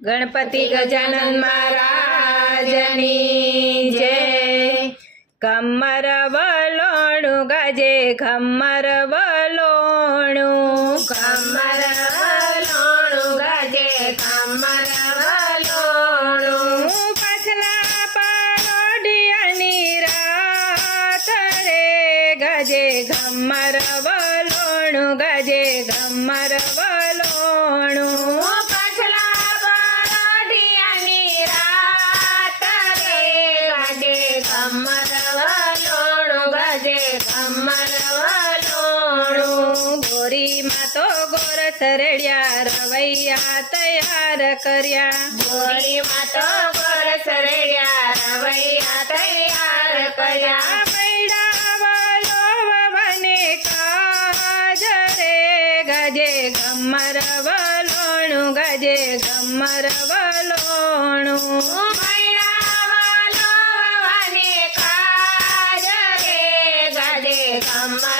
ગણપતિ ગજાનન મહારાજની જય કમર વલોણું ગાજે ખમર વલોણું કમર વલોણું ગાજે કમર વલોણું પાછલા પારોડિયાની રાત રે ગજે ઘમર વલોણું ગોર સરડ્યા રવૈયા તૈયાર કર્યા ગોરીમાં તો ગોર સરડ્યા રવૈયા તૈયાર કર્યા પૈડા વાલો વને કાજ રે ગજે ગમર વલોણું ગજે ગમર વલોણું યુના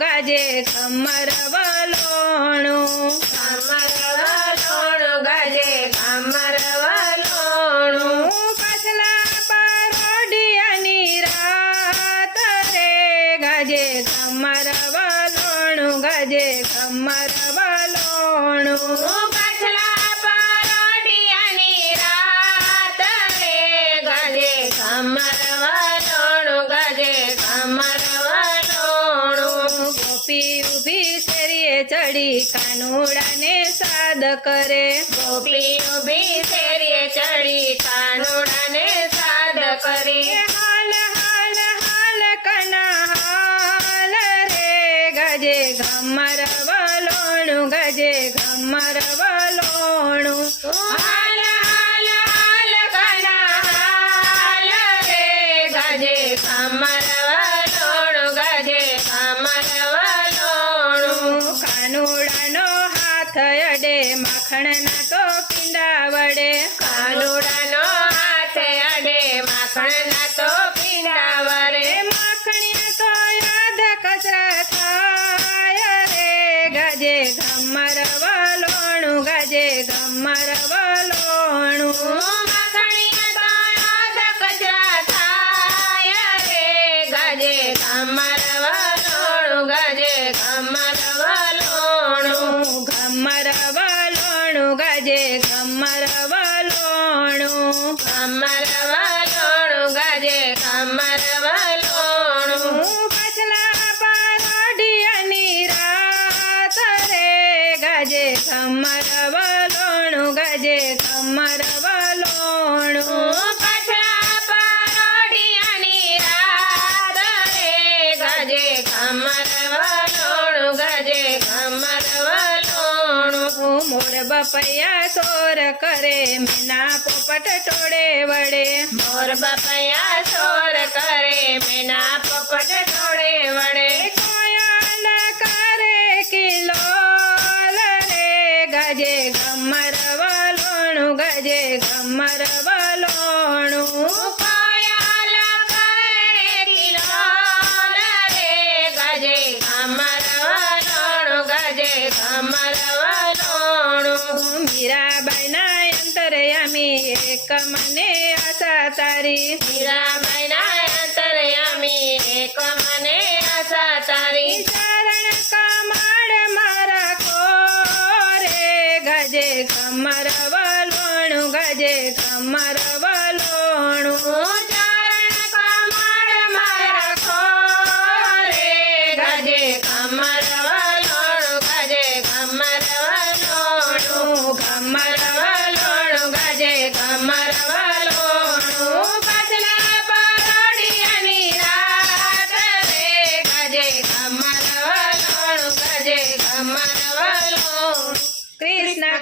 ગાજે કમર વલોણું. ચડી કાનુડાને સાદ કરે. ગોપી ઊભી શેરીએ ચડી કાનુડાને સાદ કરી. હાલ હાલ હાલ કના હાલ રે. ગજે ઘમર વલોણું ગજે ઘમર માખણના તો પીંડા વડે. કાનુડાનો હાથે અડે માખણના તો પીંડા વડે. માખણિયા તો યાદ કચરા થાય રે. ગજે ગમર વલોણું ગજે ગમર વલોણું માખણીયા તો યાદ કચરા થાય રે. ગજે કમર વલોણું ગજે કમર વલોણું కమ్మరవలోడు గజే కమ్మరవలోడు భజన పారోడి అని రాతరే గజే కమ్మరవలోడు గజే కమ్మరవలోడు గజే కమ్మరవలో બપૈયા સોર કરે મીના પોપટ ટોળે વડે મોર બપૈયા સોર કરે મેના પોપટ થોડે વડે કોયલ કરે કિલો રે ગજે ઘમર વલોણું ગજે ઘમર મીરાબાઈના અંતરયામી એક મને આશા તારી. મીરાબાઈના અંતરયામી એક મને આશા તારી.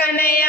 ಕನೆಯ